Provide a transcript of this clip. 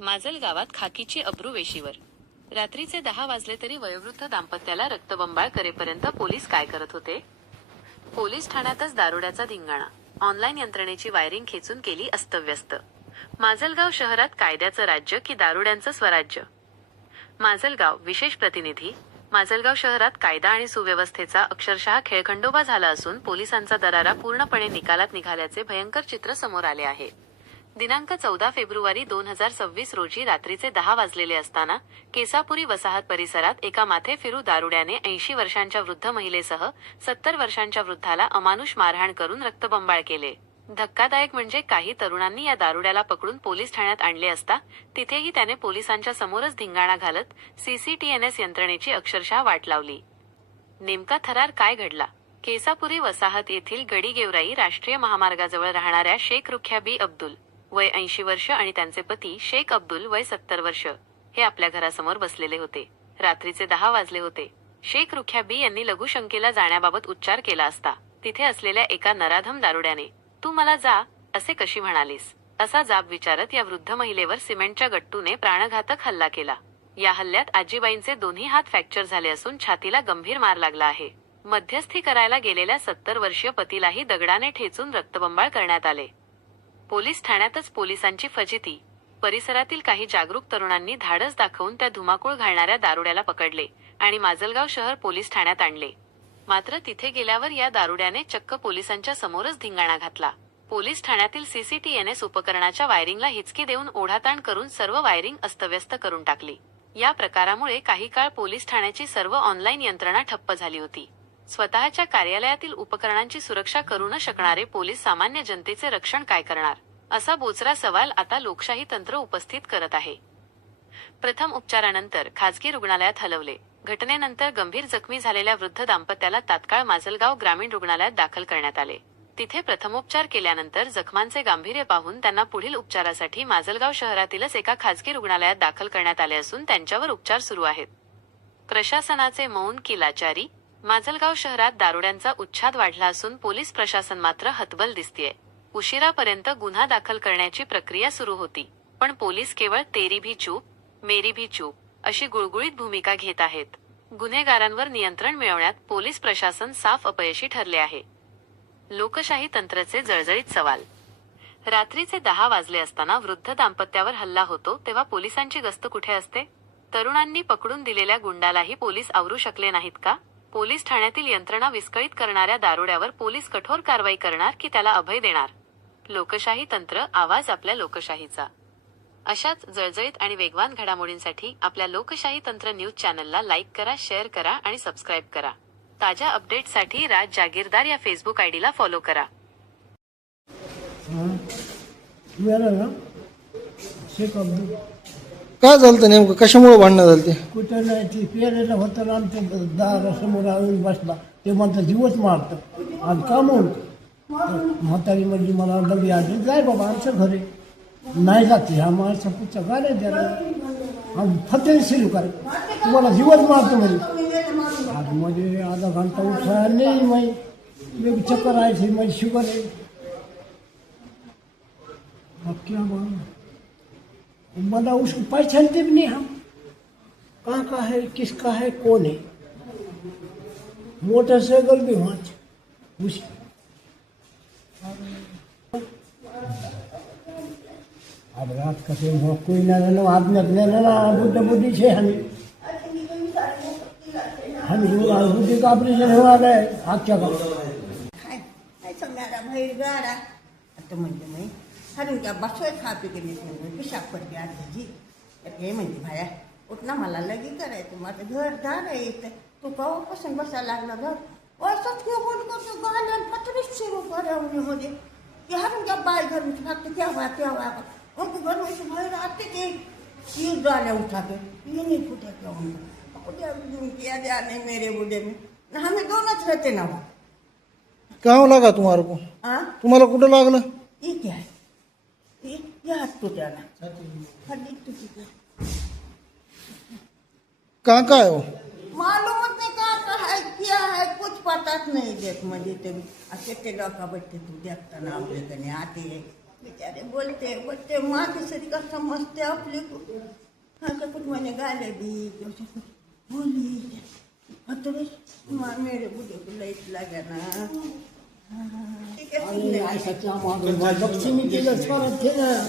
माजल गावात खाकीची अब्रू वेशीवर. रात्रीचे दहा वाजले तरी वयोवृद्ध दाम्पत्याला रक्तबंबाळ करेपर्यंत पोलीस काय करत होते? पोलीस ठाण्यातच दारुड्याचा धिंगाणा. ऑनलाईन यंत्रणेची वायरिंग खेचून केली अस्तव्यस्त. माजलगाव शहरात कायद्याचं राज्य की दारुड्यांचं स्वराज्य? माजलगाव विशेष प्रतिनिधी. माजलगाव शहरात कायदा आणि सुव्यवस्थेचा अक्षरशः खेळखंडोबा झाला असून पोलिसांचा दरारा पूर्णपणे निकालात निघाल्याचे भयंकर चित्र समोर आले आहे. दिनांक चौदा फेब्रुवारी दोन हजार सव्वीस रोजी रात्रीचे दहा वाजलेले असताना केसापुरी वसाहत परिसरात एका माथे फिरू दारुड्याने ऐंशी वर्षांच्या वृद्ध महिलेसह सत्तर वर्षांच्या वृद्धाला अमानुष मारहाण करून रक्तबंबाळ केले. धक्कादायक म्हणजे काही तरुणांनी या दारुड्याला पकडून पोलीस ठाण्यात आणले असता तिथेही त्याने पोलिसांच्या समोरच धिंगाणा घालत सीसीटीएनएस यंत्रणेची अक्षरशः वाट लावली. नेमका थरार काय घडला? केसापुरी वसाहत येथील गडीगेवराई राष्ट्रीय महामार्गाजवळ राहणाऱ्या शेख रुख्याबी अब्दुल वय ऐंशी वर्ष आणि त्यांचे पती शेख अब्दुल वय सत्तर वर्ष. हे आपल्या घरासमोर बसलेले होते. रात्रीचे दहा वाजले होते. शेख रुख्याबी यांनी लघुशंकेला जाण्याबाबत उच्चार केला असता. तिथे असलेल्या एका नराधम दारुड्याने तू मला जा असे कशी म्हणालीस? असा जाब विचारत या वृद्ध महिलेवर सिमेंटच्या गट्टूने प्राणघातक हल्ला केला. या हल्ल्यात आजीबाईंचे दोन्ही हात फ्रॅक्चर झाले असून छातीला गंभीर मार लागला आहे. मध्यस्थी करायला गेलेल्या सत्तर वर्षीय पतीलाही दगडाने ठेचून रक्तबंबाळ करण्यात आले. पोलीस ठाण्यातच पोलिसांची फजिती. परिसरातील काही जागरूक तरुणांनी धाडस दाखवून त्या धुमाकूळ घालणाऱ्या दारुड्याला पकडले आणि माजलगाव शहर पोलीस ठाण्यात आणले. मात्र तिथे गेल्यावर या दारुड्याने चक्क पोलिसांच्या समोरच धिंगाणा घातला. पोलीस ठाण्यातील सीसीटीएनएस उपकरणाच्या वायरिंगला हिचकी देऊन ओढाताण करून सर्व वायरिंग अस्तव्यस्त करून टाकली. या प्रकारामुळे काही काळ पोलीस ठाण्याची सर्व ऑनलाईन यंत्रणा ठप्प झाली होती. स्वतःच्या कार्यालयातील उपकरणांची सुरक्षा करू न शकणारे पोलीस सामान्य जनतेचे रक्षण काय करणार? असा बोचरा सवाल आता लोकशाही तंत्र उपस्थित करत आहे. प्रथम उपचारानंतर खासगी रुग्णालयात हलवले. घटनेनंतर गंभीर जखमी झालेल्या वृद्ध दाम्पत्याला तात्काळ माजलगाव ग्रामीण रुग्णालयात दाखल करण्यात आले. तिथे प्रथमोपचार केल्यानंतर जखमांचे गांभीर्य पाहून त्यांना पुढील उपचारासाठी माजलगाव शहरातीलच एका खासगी रुग्णालयात दाखल करण्यात आले असून त्यांच्यावर उपचार सुरू आहेत. प्रशासनाचे मौन की लाचारी माजलगाव शहरात दारुड्यांचा उच्छाद वाढला असून पोलीस प्रशासन मात्र हतबल दिसतीये. उशिरापर्यंत गुन्हा दाखल करण्याची प्रक्रिया सुरू होती. पण पोलीस केवळ तेरी भी चूप मेरी भी चूप अशी गुळगुळीत भूमिका घेत आहेत. गुन्हेगारांवर नियंत्रण मिळवण्यात पोलीस प्रशासन साफ अपयशी ठरले आहे. लोकशाही तंत्राचे जळजळीत सवाल. रात्रीचे दहा वाजले असताना वृद्ध दाम्पत्यावर हल्ला होतो तेव्हा पोलिसांची गस्त कुठे असते? तरुणांनी पकडून दिलेल्या गुंडालाही पोलीस आवरू शकले नाहीत का? पोलीस ठाण्यातील यंत्रणा विस्कळीत करणाऱ्या दारुड्यावर पोलीस कठोर कारवाई करणार की त्याला अभय देणार? लोकशाही तंत्र आवाज आपल्या लोकशाहीचा. अशाच जळजळीत आणि वेगवान घडामोडींसाठी आपल्या लोकशाही तंत्र न्यूज चॅनलला लाईक करा शेअर करा आणि सबस्क्राईब करा. ताज्या अपडेटसाठी राज जागीरदार या फेसबुक आयडीला फॉलो करा. ना काय झालं होतं नेमकं? कशामुळे भांडणं झालं ते? कुठं नाही ती पेरेला होतं ना आमच्या दारासमोर येऊन बसला. ते म्हणतं जीवच मारतं. आणि का म्हणून म्हातारी म्हणजे मला डबी आधी जाय बाबा आमच्या घरी. नाही जाते ह्या माणसा पुढच्या गाड्या द्यायला आणि फतेह सुरू कर. तुम्हाला जीवच मारतो म्हणजे आज म्हणजे आधा घंटा उठा नाही माही एक चक्कर आहे थी माझी शुगर आहे. क्या बड़ा उसको पहचानते भी नहीं हम। कहाँ का है किसका है, कौन है? मोटरसाइकिल भी वहाँ उस अब रात का टाइम हुआ कोई ना रहना आदमी अपने ना बुढ़े बुढ़ी से हम हम बुद्धि का ऑपरेशन हुआ गए आप क्या करो? काय काय समजा बाहेर गाडा आता म्हणते त्या बसवाय खा पिशाब पडते आजी हे म्हणते भाया उठ ना मला लगी करायचं माझं घर दार आहे इथं. तू कवापासून बसायला लागला घर असंच किंवा बोल करतो गाड्या पत्रीच सुरू मध्ये हरून त्या बाय घर उठा तेव्हा तेव्हा. उनको घर में बाहर आते थे ये गाने उठा के ये नहीं फूटा क्या उनको बुढ़िया किया जाने मेरे बुढ़े में? ना हमें दोनों रहते ना लागा तुम्हाला को ये क्या है ये क्या का काय हो? मालूम नहीं कहा है क्या है कुछ पता नहीं देख मुझे तो. अच्छे ते लोग बैठते तू देखता ना आपले कने आते. बिचारे बोलते बोलते मागे सरी का समजते आपली असं कुठं म्हणे गाले बी. बोली. आता मेरे बुढे को लाइट लागे ना. आणि आयसाच्या मागं लक्ष्मी केलं परत केलं